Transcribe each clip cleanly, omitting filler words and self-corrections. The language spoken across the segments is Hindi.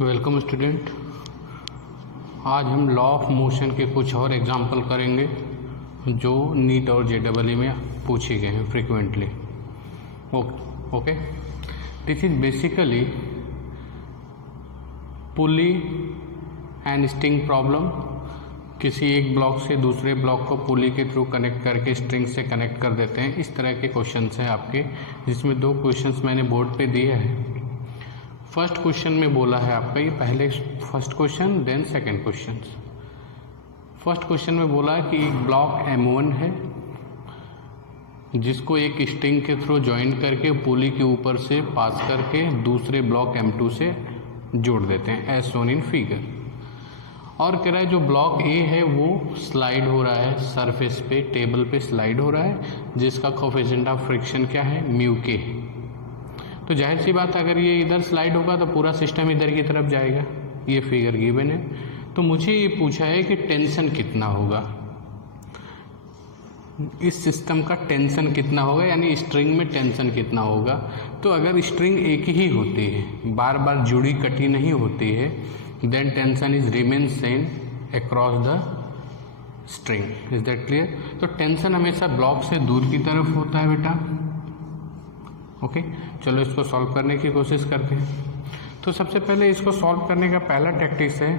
Welcome student. आज हम लॉ ऑफ मोशन के कुछ और एग्जाम्पल करेंगे जो नीट और जेडबलई में पूछे गए हैं frequently. Okay, this is basically pulley and string problem. किसी एक ब्लॉक से दूसरे ब्लॉक को पुली के थ्रू कनेक्ट करके स्ट्रिंग से कनेक्ट कर देते हैं। इस तरह के क्वेश्चंस हैं आपके, जिसमें दो क्वेश्चंस मैंने बोर्ड पे दिए हैं। फर्स्ट क्वेश्चन में बोला है आपका, ये पहले first question then second question. First question में बोला है कि एक ब्लॉक M1 है जिसको एक स्ट्रिंग के थ्रू ज्वाइन करके पुली के ऊपर से पास करके दूसरे ब्लॉक M2 से जोड़ देते हैं एज शोन इन फिगर। और कह रहा है जो ब्लॉक A है वो स्लाइड हो रहा है सरफेस पे, टेबल पे स्लाइड हो रहा है, जिसका कोफिशिएंट ऑफ फ्रिक्शन क्या है, म्यू के। तो जाहिर सी बात, अगर ये इधर स्लाइड होगा तो पूरा सिस्टम इधर की तरफ जाएगा। ये फिगर गिवन है। तो मुझे ये पूछा है कि टेंशन कितना होगा, इस सिस्टम का टेंशन कितना होगा, यानी स्ट्रिंग में टेंशन कितना होगा। तो अगर स्ट्रिंग एक ही होती है, बार बार जुड़ी कटी नहीं होती है, then tension is remain same across the string. Is that clear? तो टेंशन हमेशा ब्लॉक से दूर की तरफ होता है बेटा। ओके, चलो इसको सॉल्व करने की कोशिश करते हैं। तो सबसे पहले इसको सॉल्व करने का पहला टैक्टिक्स है,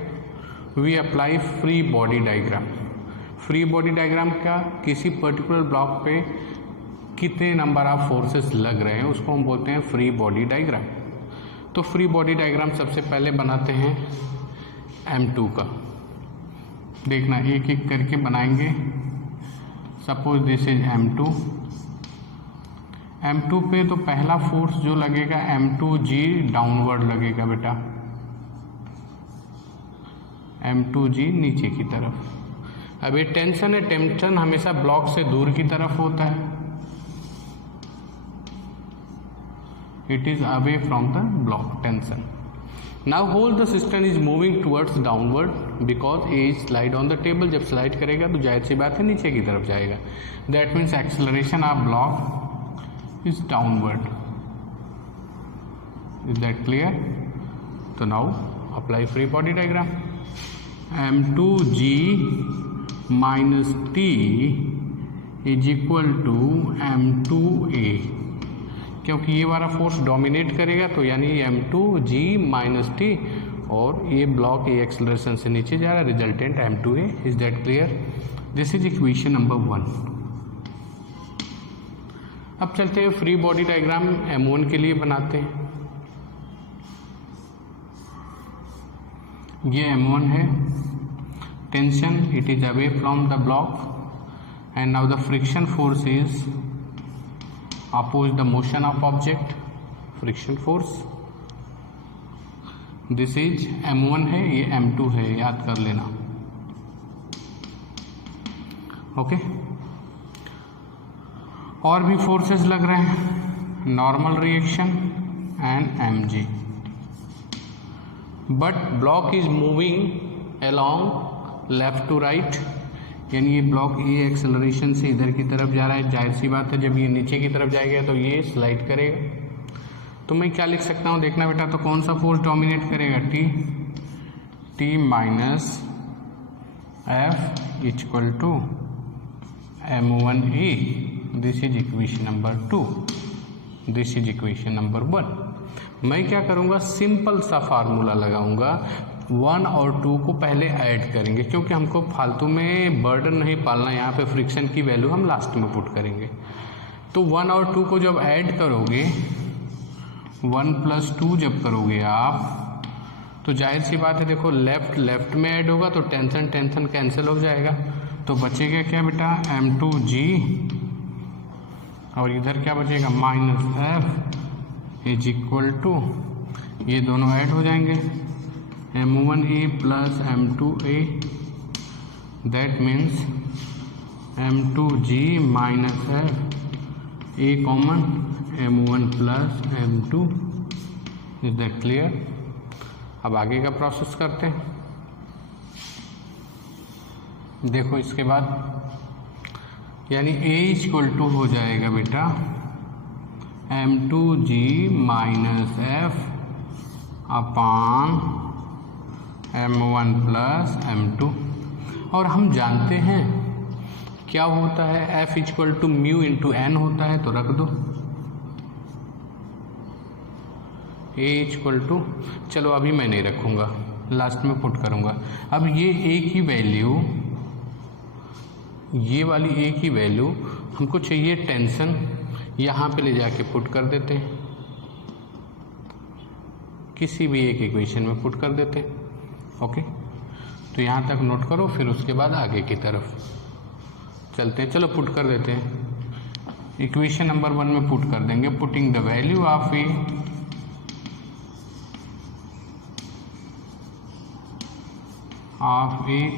we apply free body diagram. Free body diagram का किसी पर्टिकुलर ब्लॉक पे कितने नंबर ऑफ फोर्सेस लग रहे हैं उसको हम बोलते हैं फ्री बॉडी डायग्राम। तो फ्री बॉडी डायग्राम सबसे पहले बनाते हैं M2 का। देखना, एक एक करके बनाएंगे। सपोज दिस इज M2 पे तो पहला फोर्स जो लगेगा M2G डाउनवर्ड लगेगा बेटा, M2G नीचे की तरफ। अब ये टेंशन है, टेंशन हमेशा ब्लॉक से दूर की तरफ होता है, it is away from the block tension. Now whole the system is moving towards downward because A is slide on the table. जब स्लाइड करेगा तो जाहिर सी बात है नीचे की तरफ जाएगा। That means acceleration of block is downward. Is that clear? So now apply free body diagram. M2G minus T is equal to M2A। क्योंकि ये वाला फोर्स डोमिनेट करेगा तो यानी M2G minus T, और ये ब्लॉक ये एक्सेलरेशन से नीचे जा रहा है, resultant M2A। Is that clear? This is equation number 1। अब चलते हैं फ्री बॉडी डायग्राम M1 के लिए बनाते हैं। ये M1 है, tension it is away from the block and now the friction force is oppose the motion of object, friction force. This is M1 है, ये M2 है, याद कर लेना। ओके, और भी फोर्सेस लग रहे हैं, normal reaction and mg, but block is moving along left to right, यानी ये ब्लॉक ये एक्सेलरेशन से इधर की तरफ जा रहा है। जाहिर सी बात है, जब ये नीचे की तरफ जाएगा तो ये स्लाइड करेगा। तो मैं क्या लिख सकता हूँ, देखना बेटा, तो कौन सा फोर्स डोमिनेट करेगा, T minus F equal to M1A। This is equation number 2, this is equation number 1। मैं क्या करूँगा, सिंपल सा फार्मूला लगाऊंगा। 1 और 2 को पहले ऐड करेंगे, क्योंकि हमको फालतू में बर्डन नहीं पालना। यहाँ पे फ्रिक्शन की वैल्यू हम लास्ट में पुट करेंगे। तो 1 और 2 को जब ऐड करोगे, 1 + 2 जब करोगे आप, तो जाहिर सी बात है, देखो लेफ्ट में ऐड होगा तो टेंशन कैंसिल हो जाएगा। तो बचेगा क्या बेटा, M2G, और इधर क्या बचेगा, -F इज इक्वल टू, ये दोनों ऐड हो जाएंगे, M1A plus M2A। That means M2G minus F, A common, M1 plus M2। Is that clear? अब आगे का प्रोसेस करते हैं। देखो इसके बाद यानी A इक्वल टू हो जाएगा बेटा M2G minus F upon m1 plus m2। और हम जानते हैं क्या होता है, F equal to mu into N होता है, तो रख दो A इक्वल टू, चलो अभी मैं नहीं रखूँगा, लास्ट में पुट करूँगा। अब ये A की वैल्यू, ये वाली A की वैल्यू हमको चाहिए टेंशन, यहाँ पे ले जाके पुट कर देते हैं, किसी भी एक इक्वेशन में पुट कर देते हैं। ओके, तो यहाँ तक नोट करो, फिर उसके बाद आगे की तरफ चलते हैं। चलो पुट कर देते हैं। इक्वेशन नंबर 1 में पुट कर देंगे, पुटिंग द वैल्यू ऑफ ए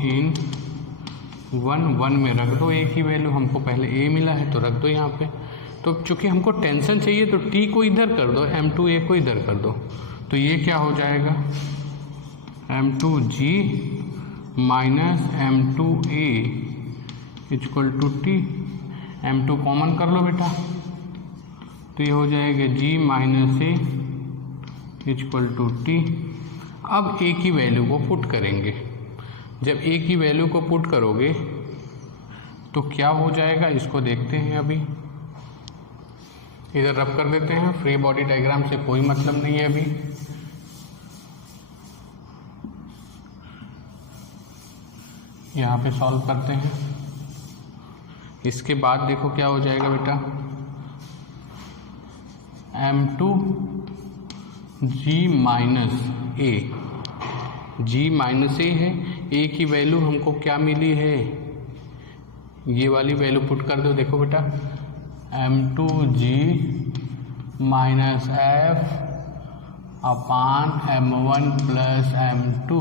इन 1 में रख दो ए की वैल्यू, हमको पहले ए मिला है तो रख दो यहाँ पे। तो चूंकि हमको टेंशन चाहिए तो टी को इधर कर दो, m2a को इधर कर दो, तो ये क्या हो जाएगा, m2g minus m2a equal to T. m2 common कर लो बेटा, तो ये हो जाएगा g minus A equal to T. अब a की वैल्यू को पुट करेंगे, जब a की वैल्यू को पुट करोगे तो क्या हो जाएगा, इसको देखते हैं। अभी इधर रब कर देते हैं, फ्री बॉडी डायग्राम से कोई मतलब नहीं है अभी। यहाँ पे सॉल्व करते हैं, इसके बाद देखो क्या हो जाएगा बेटा, m2g माइनस ए, g माइनस ए है, a की वैल्यू हमको क्या मिली है, ये वाली वैल्यू पुट कर दो। देखो बेटा, m2g minus f upon m1 plus m2,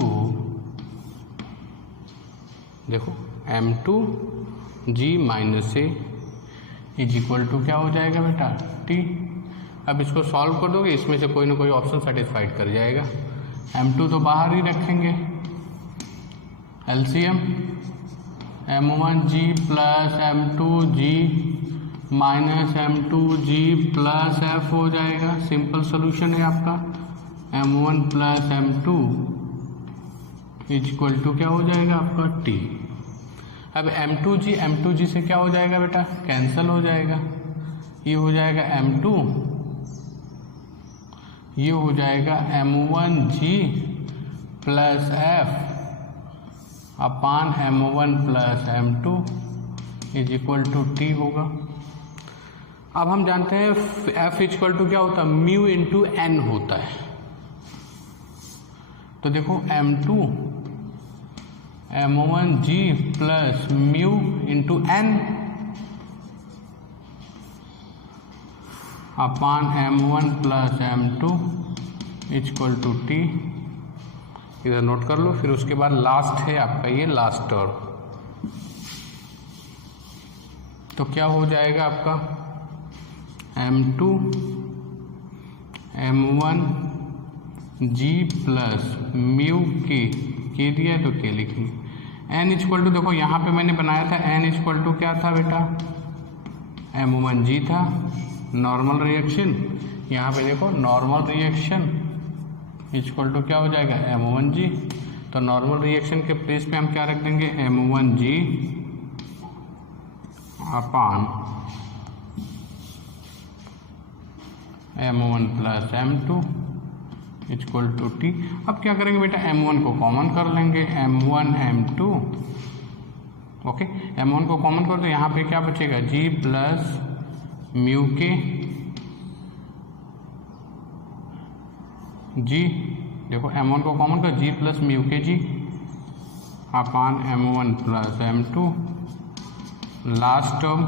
देखो m2g minus A is equal to क्या हो जाएगा बेटा, t। अब इसको सॉल्व कर दोगे, इसमें से कोई ना कोई ऑप्शन सेटिस्फाइड कर जाएगा। m2 तो बाहर ही रखेंगे, LCM m1g plus m2g minus m2g plus f हो जाएगा। सिंपल सोल्यूशन है आपका, m1 plus m2 equal to क्या हो जाएगा आपका t। अब m2g से क्या हो जाएगा बेटा, कैंसल हो जाएगा, ये हो जाएगा m2, ये हो जाएगा m1g plus f upon m1 plus m2 is equal to t होगा। अब हम जानते हैं f इक्वल टू क्या होता है, म्यू इंटू एन होता है। तो देखो m1g plus mu into N upon m1 plus m2 equal to t, इधर नोट कर लो। फिर उसके बाद लास्ट है आपका ये लास्ट टर्म, तो क्या हो जाएगा आपका m2 m1g प्लस म्यू के दिया है तो के लिखेंगे। n इक्वल टू, देखो यहाँ पे मैंने बनाया था n इक्वल टू क्या था बेटा, m1g था, नॉर्मल रिएक्शन। यहाँ पे देखो नॉर्मल रिएक्शन इक्वल टू क्या हो जाएगा, m1g। तो नॉर्मल रिएक्शन के प्लेस पे हम क्या रख देंगे, m1g upon m1 plus m2 equal to t। अब क्या करेंगे बेटा, m1 को कॉमन कर लेंगे, m1 m2, ओके, m1 को कॉमन कर दो, यहाँ पे क्या बचेगा, g प्लस म्यू के g, देखो m1 को कॉमन कर, g प्लस म्यू के g upon m1 plus m2, last term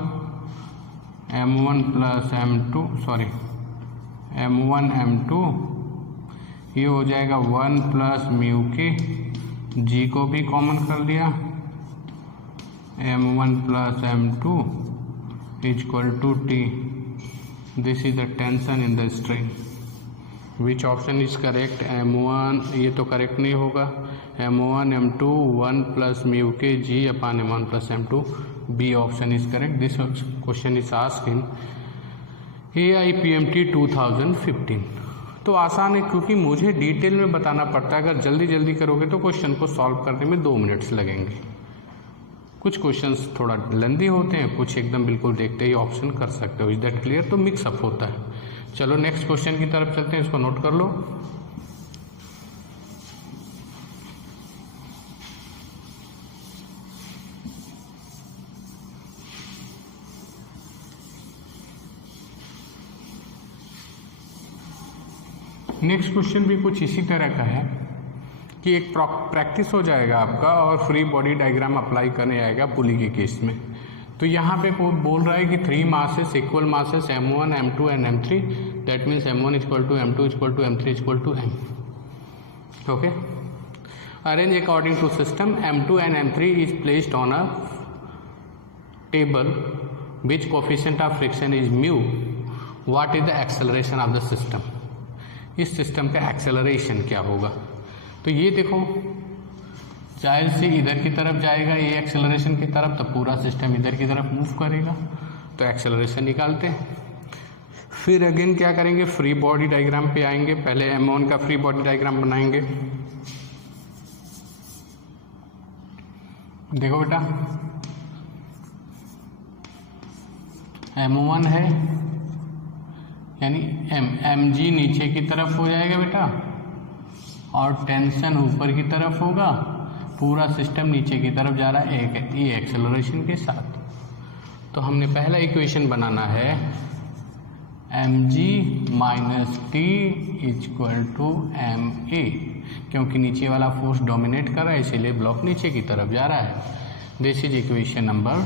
m1 plus m2 sorry m1 m2, ये हो जाएगा 1 प्लस म्यू के, g को भी कॉमन कर लिया, m1 plus m2 equal to t। This is the tension in the string. Which option is correct, m1, ये तो करेक्ट नहीं होगा, m1 m2 1 प्लस म्यू के g upon m1 plus m2, B option is correct. This question is asked in AIPMT 2015। तो आसान है, क्योंकि मुझे डिटेल में बताना पड़ता है। अगर जल्दी जल्दी करोगे तो क्वेश्चन को सॉल्व करने में 2 मिनट्स लगेंगे। कुछ क्वेश्चंस थोड़ा लेंदी होते हैं, कुछ एकदम बिल्कुल देखते ही ऑप्शन कर सकते हो। Is that clear? तो मिक्सअप होता है। चलो नेक्स्ट क्वेश्चन की तरफ चलते हैं, इसको नोट कर लो। नेक्स्ट क्वेश्चन भी कुछ इसी तरह का है कि एक प्रैक्टिस हो जाएगा आपका और फ्री बॉडी डायग्राम अप्लाई करने आएगा पुली के केस में। तो यहाँ पे बोल रहा है कि 3 masses equal masses m1 m2 and m3, that means m1 equal to m2 equal to m3 equal to m। Okay, arrange according to system m2 and m3 is placed on a table which coefficient of friction is mu, what is the acceleration of the system. इस सिस्टम का एक्सेलरेशन क्या होगा? तो ये देखो, जाहिर से इधर की तरफ जाएगा ये एक्सेलरेशन की तरफ, तो पूरा सिस्टम इधर की तरफ मूव करेगा। तो एक्सेलरेशन निकालते हैं। फिर अगेन क्या करेंगे, फ्री बॉडी डायग्राम पे आएंगे। पहले m1 का फ्री बॉडी डायग्राम बनाएंगे। देखो बेटा, m1 है यानी mg नीचे की तरफ हो जाएगा बेटा, और टेंशन ऊपर की तरफ होगा। पूरा सिस्टम नीचे की तरफ जा रहा है ये एक्सेलरेशन के साथ। तो हमने पहला इक्वेशन बनाना है mg minus T equal to ma, क्योंकि नीचे वाला फोर्स डोमिनेट कर रहा है, इसीलिए ब्लॉक नीचे की तरफ जा रहा है। This is equation number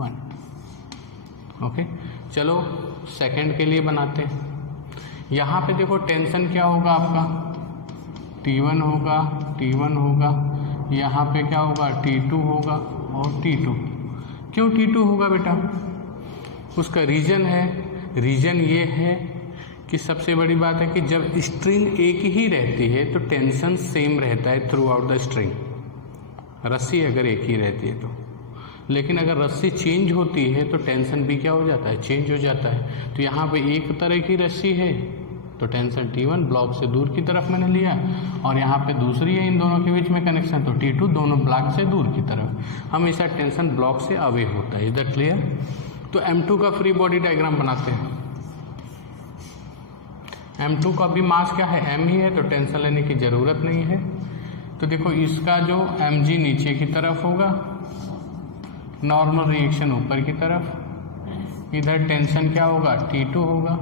1। Okay, चलो सेकंड के लिए बनाते हैं। यहाँ पे देखो टेंशन क्या होगा आपका, T1 होगा, T1 होगा। यहाँ पे क्या होगा, T2 होगा और T2। क्यों T2 होगा बेटा? उसका रीज़न है, रीज़न ये है कि सबसे बड़ी बात है कि जब स्ट्रिंग एक ही रहती है तो टेंशन सेम रहता है थ्रू आउट द स्ट्रिंग। रस्सी अगर एक ही रहती है तो, लेकिन अगर रस्सी चेंज होती है तो टेंशन भी क्या हो जाता है, चेंज हो जाता है। तो यहाँ पे एक तरह की रस्सी है तो टेंशन T1 ब्लॉक से दूर की तरफ मैंने लिया, और यहाँ पे दूसरी है इन दोनों के बीच में कनेक्शन, तो T2 दोनों ब्लॉक से दूर की तरफ। हमेशा टेंशन ब्लॉक से अवे होता है। Is that clear? तो M2 का फ्री बॉडी डायग्राम बनाते हैं। M2 का भी मास क्या है, m ही है, तो टेंशन लेने की ज़रूरत नहीं है। तो देखो इसका जो mg नीचे की तरफ होगा, नॉर्मल रिएक्शन ऊपर की तरफ, इधर टेंशन क्या होगा, T2 होगा,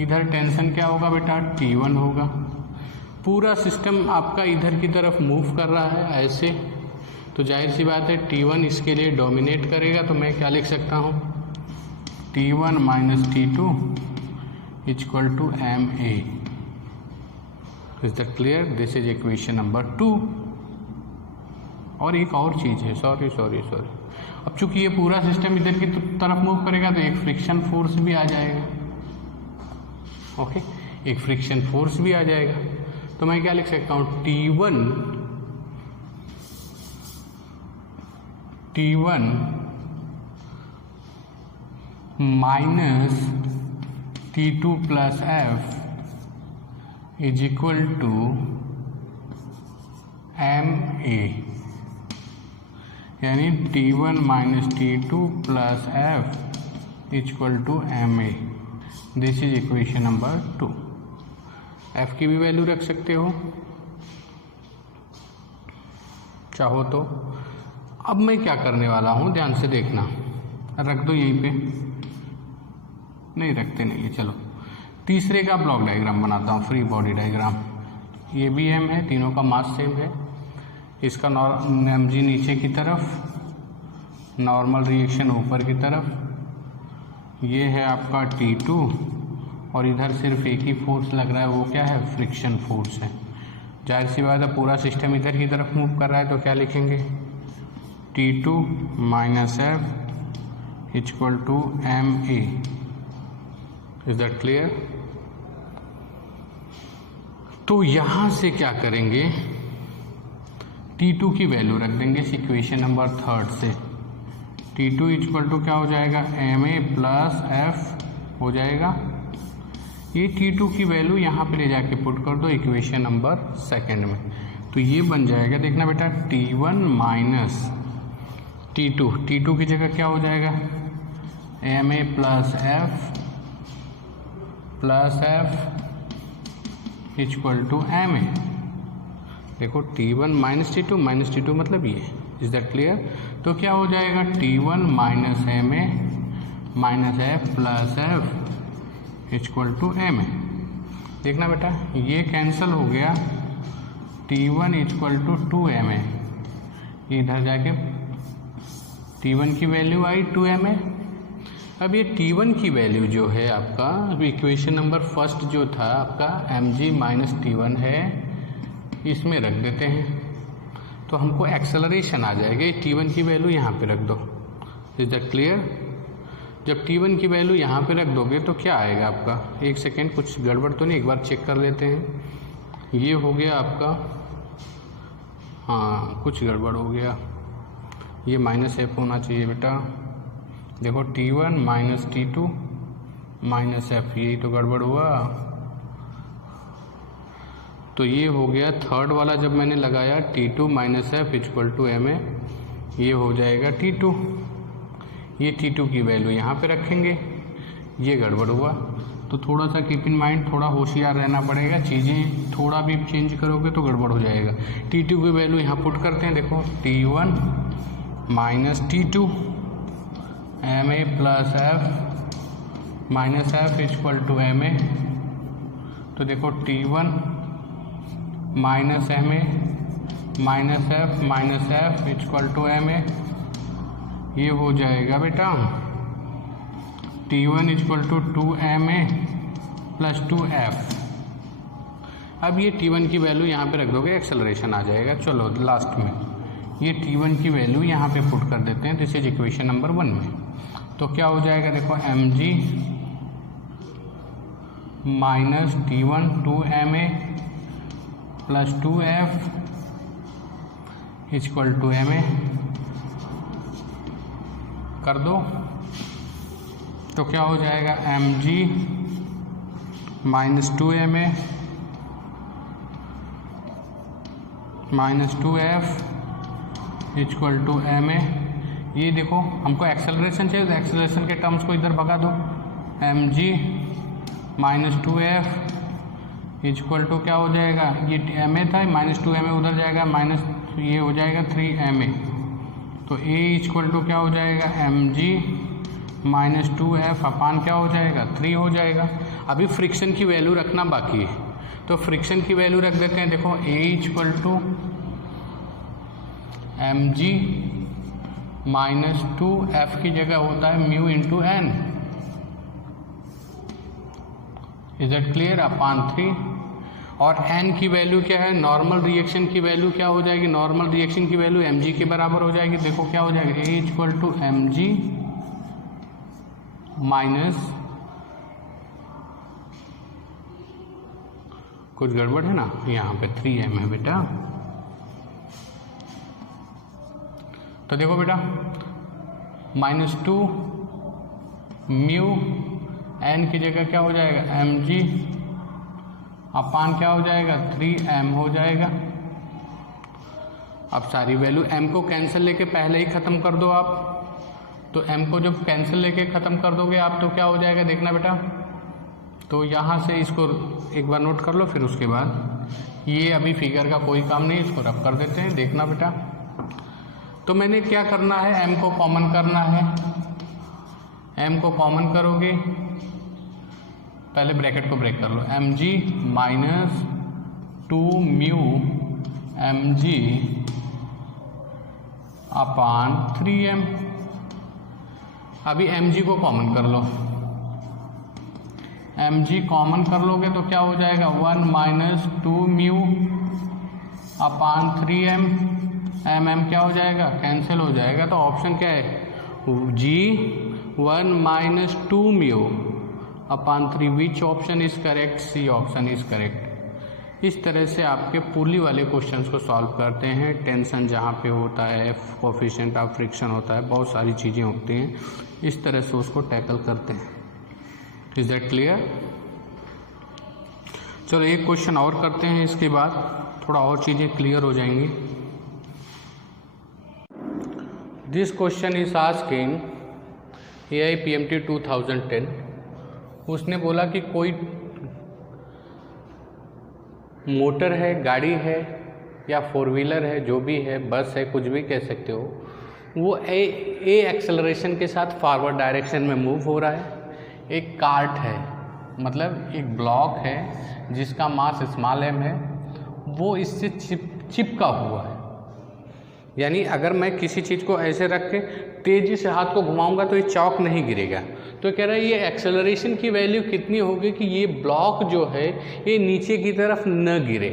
इधर टेंशन क्या होगा बेटा, T1 होगा। पूरा सिस्टम आपका इधर की तरफ मूव कर रहा है ऐसे, तो जाहिर सी बात है T1 इसके लिए डोमिनेट करेगा। तो मैं क्या लिख सकता हूँ, T1 minus T2 equal to ma। Is that clear? This is equation number 2। और एक और चीज़ है, सॉरी, अब चूंकि ये पूरा सिस्टम इधर की तरफ मूव करेगा तो एक फ्रिक्शन फोर्स भी आ जाएगा। ओके, एक फ्रिक्शन फोर्स भी आ जाएगा। तो मैं क्या लिख सकता हूँ, T1 minus T2 plus F is equal to ma, यानी T1 minus T2 plus F equal to ma। This is equation number 2। F की भी वैल्यू रख सकते हो चाहो तो। अब मैं क्या करने वाला हूँ, ध्यान से देखना, रख दो यहीं पे, नहीं रखते नहीं है। चलो तीसरे का ब्लॉक डायग्राम बनाता हूँ, फ्री बॉडी डायग्राम। ये भी m है, तीनों का मास सेम है। इसका mg नीचे की तरफ, नॉर्मल रिएक्शन ऊपर की तरफ। ये है आपका T2, और इधर सिर्फ एक ही फोर्स लग रहा है, वो क्या है, फ्रिक्शन फोर्स है। जाहिर सी बात है पूरा सिस्टम इधर की तरफ मूव कर रहा है, तो क्या लिखेंगे, T2 minus F equal to ma। Is that clear? तो यहाँ से क्या करेंगे, T2 की वैल्यू रख देंगे इक्वेशन नंबर 3 से। T2 इक्वल टू क्या हो जाएगा, ma प्लस F हो जाएगा। ये T2 की वैल्यू यहाँ पे ले जाके पुट कर दो इक्वेशन नंबर 2 में, तो ये बन जाएगा, देखना बेटा, T1 माइनस T2 की जगह क्या हो जाएगा, MA plus F equal to MA। देखो T1 माइनस T2 मतलब ये, इज दैट क्लियर? तो क्या हो जाएगा, T1 minus MA minus F plus F equal to MA। देखना बेटा, ये कैंसिल हो गया, T1 इक्वल टू 2MA, इधर जाके T1 की वैल्यू आई 2MA। अब ये T1 की वैल्यू जो है आपका इक्वेशन नंबर 1 जो था आपका mg माइनस T1 है, इसमें रख देते हैं तो हमको एक्सेलरेशन आ जाएगा। ये T1 की वैल्यू यहाँ पे रख दो, इज दैट क्लियर? जब T1 की वैल्यू यहाँ पे रख दोगे तो क्या आएगा आपका, एक सेकेंड, कुछ गड़बड़ तो नहीं, एक बार चेक कर लेते हैं। ये हो गया आपका, हाँ कुछ गड़बड़ हो गया, ये माइनस F होना चाहिए बेटा। देखो T1 minus T2 minus F, यही तो गड़बड़ हुआ। तो ये हो गया थर्ड वाला, जब मैंने लगाया T2 minus F equal to MA, ये हो जाएगा T2। ये T2 की वैल्यू यहाँ पे रखेंगे, ये गड़बड़ हुआ। तो थोड़ा सा कीप इन माइंड, थोड़ा होशियार रहना पड़ेगा, चीज़ें थोड़ा भी चेंज करोगे तो गड़बड़ हो जाएगा। T2 की वैल्यू यहाँ पुट करते हैं, देखो T1 minus T2 MA plus F minus F equal to MA। तो देखो T1 minus MA minus F equal to MA, ये हो जाएगा बेटा T1 equal to 2MA plus 2F। अब ये T1 की वैल्यू यहाँ पे रख दोगे, एक्सेलरेशन आ जाएगा। चलो लास्ट में ये T1 की वैल्यू यहाँ पे पुट कर देते हैं, दिस इज इक्वेशन नंबर 1 में। तो क्या हो जाएगा, देखो mg minus T1 2MA plus 2F equal to MA कर दो। तो क्या हो जाएगा, mg minus 2MA minus 2F equal to MA। ये देखो हमको एक्सेलरेशन चाहिए, तो एक्सेलरेशन के टर्म्स को इधर भगा दो, mg minus 2F equal to क्या हो जाएगा, ये MA था, माइनस 2MA उधर जाएगा, माइनस ये हो जाएगा 3MA। तो A इक्वल टू क्या हो जाएगा, mg माइनस 2F अपान क्या हो जाएगा, 3 हो जाएगा। अभी फ्रिक्शन की वैल्यू रखना बाकी है, तो फ्रिक्शन की वैल्यू रख देते हैं। देखो A equal to mg minus 2F की जगह होता है mu into n, is that clear, upon 3। और n की वैल्यू क्या है, नॉर्मल रिएक्शन की वैल्यू क्या हो जाएगी, नॉर्मल रिएक्शन की वैल्यू mg के बराबर हो जाएगी। देखो क्या हो जाएगा, A equal to mg minus, कुछ गड़बड़ है ना, यहाँ पे 3m है बेटा। तो देखो बेटा माइनस 2 म्यू n की जगह क्या हो जाएगा, mg अपान क्या हो जाएगा, 3m हो जाएगा। अब सारी वैल्यू m को कैंसिल लेके पहले ही ख़त्म कर दो आप, तो m को जब कैंसिल लेके ख़त्म कर दोगे आप तो क्या हो जाएगा, देखना बेटा। तो यहाँ से इसको एक बार नोट कर लो, फिर उसके बाद ये अभी फिगर का कोई काम नहीं, इसको रब कर देते हैं, देखना बेटा। तो मैंने क्या करना है, m को कॉमन करना है, m को कॉमन करोगे, पहले ब्रैकेट को ब्रेक कर लो, mg माइनस 2 म्यू mg अपान 3m। अभी mg को कॉमन कर लो, mg कॉमन कर लोगे तो क्या हो जाएगा, 1 माइनस 2 म्यू अपान 3m, mm क्या हो जाएगा, कैंसिल हो जाएगा। तो ऑप्शन क्या है, g 1 minus 2 mu upon 3, which option is correct, C option is correct. इस तरह से आपके पुली वाले क्वेश्चंस को सॉल्व करते हैं। टेंशन जहाँ पे होता है, कोफिशिएंट ऑफ फ्रिक्शन होता है, बहुत सारी चीज़ें होती हैं, इस तरह से उसको टैकल करते हैं। Is that clear? चलो एक क्वेश्चन और करते हैं, इसके बाद थोड़ा और चीज़ें क्लियर हो जाएंगी। This question is asking AIPMT 2010। उसने बोला कि कोई मोटर है, गाड़ी है या फोर व्हीलर है, जो भी है, बस है, कुछ भी कह सकते हो, वो ए एक्सेलरेशन के साथ फॉरवर्ड डायरेक्शन में मूव हो रहा है। एक कार्ट है, मतलब एक ब्लॉक है जिसका मास स्मॉल m है, वो इससे चिपका हुआ है। यानी अगर मैं किसी चीज़ को ऐसे रख के तेज़ी से हाथ को घुमाऊंगा तो ये चौक नहीं गिरेगा। तो कह रहा है ये एक्सेलरेशन की वैल्यू कितनी होगी कि ये ब्लॉक जो है ये नीचे की तरफ न गिरे,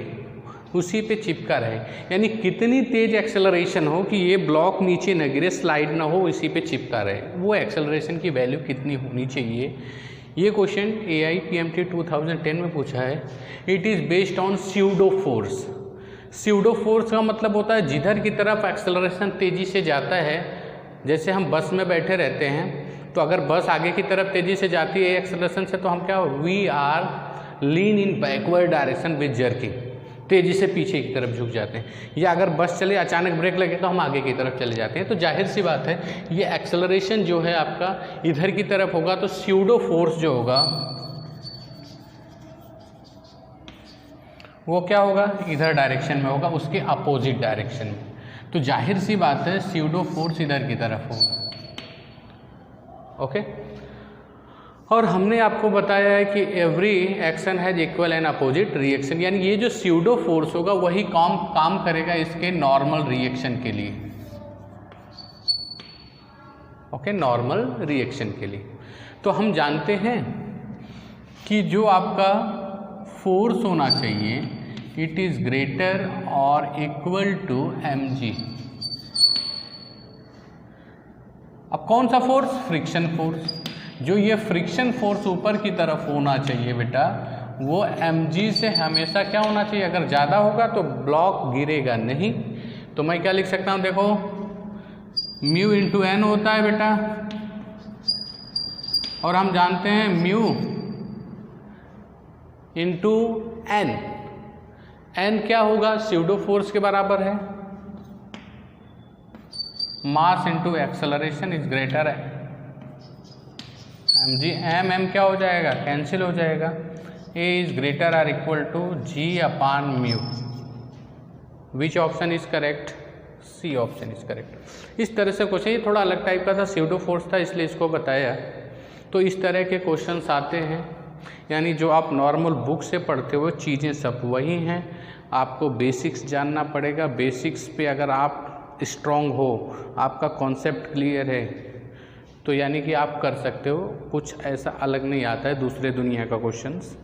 उसी पे चिपका रहे। यानी कितनी तेज एक्सेलरेशन हो कि ये ब्लॉक नीचे न गिरे, स्लाइड ना हो, इसी पे चिपका रहे, वो एक्सेलरेशन की वैल्यू कितनी होनी चाहिए। ये क्वेश्चन AIPMT 2010 में पूछा है। It is based on pseudo force. Pseudo force का मतलब होता है जिधर की तरफ एक्सेलरेशन तेज़ी से जाता है, जैसे हम बस में बैठे रहते हैं तो अगर बस आगे की तरफ तेज़ी से जाती है एक्सेलरेशन से, तो हम क्या, we are lean in backward direction with jerking, तेज़ी से पीछे की तरफ झुक जाते हैं। या अगर बस चले, अचानक ब्रेक लगे तो हम आगे की तरफ चले जाते हैं। तो जाहिर सी बात है ये एक्सेलरेशन जो है आपका इधर की तरफ होगा, तो स्यूडो फोर्स जो होगा वो क्या होगा, इधर डायरेक्शन में होगा, उसके अपोजिट डायरेक्शन में। तो जाहिर सी बात है स्यूडो फोर्स इधर की तरफ होगा। ओके, और हमने आपको बताया है कि every action has equal and opposite reaction, यानी ये जो स्यूडो फोर्स होगा वही काम करेगा इसके नॉर्मल रिएक्शन के लिए। ओके, नॉर्मल रिएक्शन के लिए। तो हम जानते हैं कि जो आपका फोर्स होना चाहिए, इट इज ग्रेटर और इक्वल टू mg। अब कौन सा फोर्स, फ्रिक्शन फोर्स। जो ये फ्रिक्शन फोर्स ऊपर की तरफ होना चाहिए बेटा, वो mg से हमेशा क्या होना चाहिए, अगर ज़्यादा होगा तो ब्लॉक गिरेगा नहीं। तो मैं क्या लिख सकता हूँ, देखो म्यू इंटू एन होता है बेटा, और हम जानते हैं म्यू इंटू एन, एन क्या होगा, स्यूडो फोर्स के बराबर है, mass into acceleration is greater है mg। एम क्या हो जाएगा, कैंसिल हो जाएगा। A is greater or equal to G upon mu. Which option is correct, C option is correct. इस तरह से क्वेश्चन, ये थोड़ा अलग टाइप का था, स्यूडो फोर्स था इसलिए इसको बताया। तो इस तरह के क्वेश्चंस आते हैं, यानी जो आप नॉर्मल बुक से पढ़ते हो चीज़ें सब वही हैं, आपको बेसिक्स जानना पड़ेगा। बेसिक्स पे अगर आप स्ट्रॉन्ग हो, आपका कॉन्सेप्ट क्लियर है, तो यानी कि आप कर सकते हो। कुछ ऐसा अलग नहीं आता है दूसरे दुनिया का क्वेश्चंस।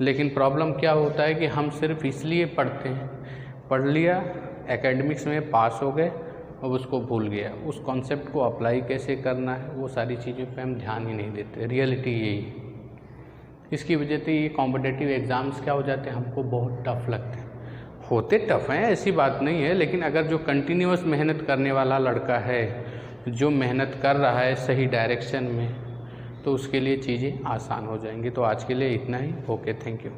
लेकिन प्रॉब्लम क्या होता है कि हम सिर्फ इसलिए पढ़ते हैं, पढ़ लिया, एकेडमिक्स में पास हो गए, अब उसको भूल गया, उस कॉन्सेप्ट को अप्लाई कैसे करना है वो सारी चीज़ों पे हम ध्यान ही नहीं देते। रियलिटी यही है। इसकी वजह से ये कॉम्पिटिटिव एग्ज़ाम्स क्या हो जाते हैं, हमको बहुत टफ लगते हैं। होते टफ हैं, ऐसी बात नहीं है, लेकिन अगर जो कंटिन्यूअस मेहनत करने वाला लड़का है, जो मेहनत कर रहा है सही डायरेक्शन में, तो उसके लिए चीज़ें आसान हो जाएंगी। तो आज के लिए इतना ही। Okay, thank you.